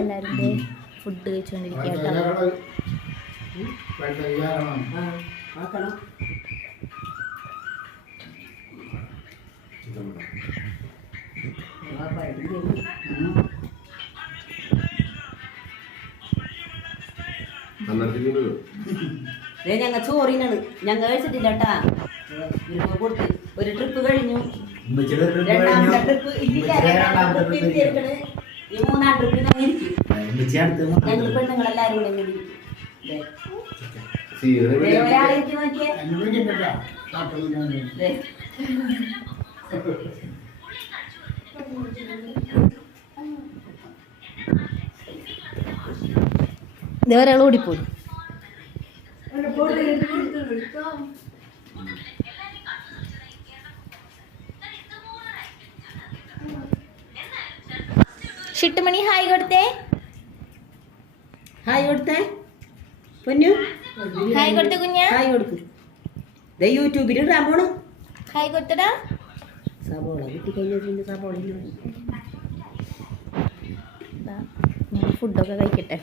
എല്ലാവരും ഫുഡ് കഴിച്ചുകൊണ്ടിരിക്കുക. ഞങ്ങൾ ചോറിനാണ്, ഞങ്ങൾ കഴിച്ചിട്ടില്ല കേട്ടാ. കൊടുത്ത് ഒരു ട്രിപ്പ് കഴിഞ്ഞു, രണ്ടാമത്തെ ട്രിപ്പ് ഇരിക്കണ്, ഈ മൂന്നാം ട്രിപ്പ് ഞങ്ങൾ ഇരിക്കും. ഞങ്ങൾ പെണ്ണുങ്ങളെല്ലാരും കൂടെ ഇങ്ങനെ ഇരിക്കും. ഒരാളിരിക്കും നോക്കിയേ. ഒരാൾ ഓടിപ്പോയി. ഷിട്ടുമണി ഹായ് കൊടുത്തേ, ഹായ് കൊടുത്തേ പൊന്നു, ഹായ് കൊടുത്ത കുഞ്ഞാ, ഹായ് കൊടുക്ക്. യൂട്യൂബിൽ ഇടാൻ പോണു. ഹായ് കൊടുത്തടാ. സബോള കിട്ടിക്കഴിഞ്ഞാൽ പിന്നെ സബോള ഞാൻ ഫുഡൊക്കെ കഴിക്കട്ടെ.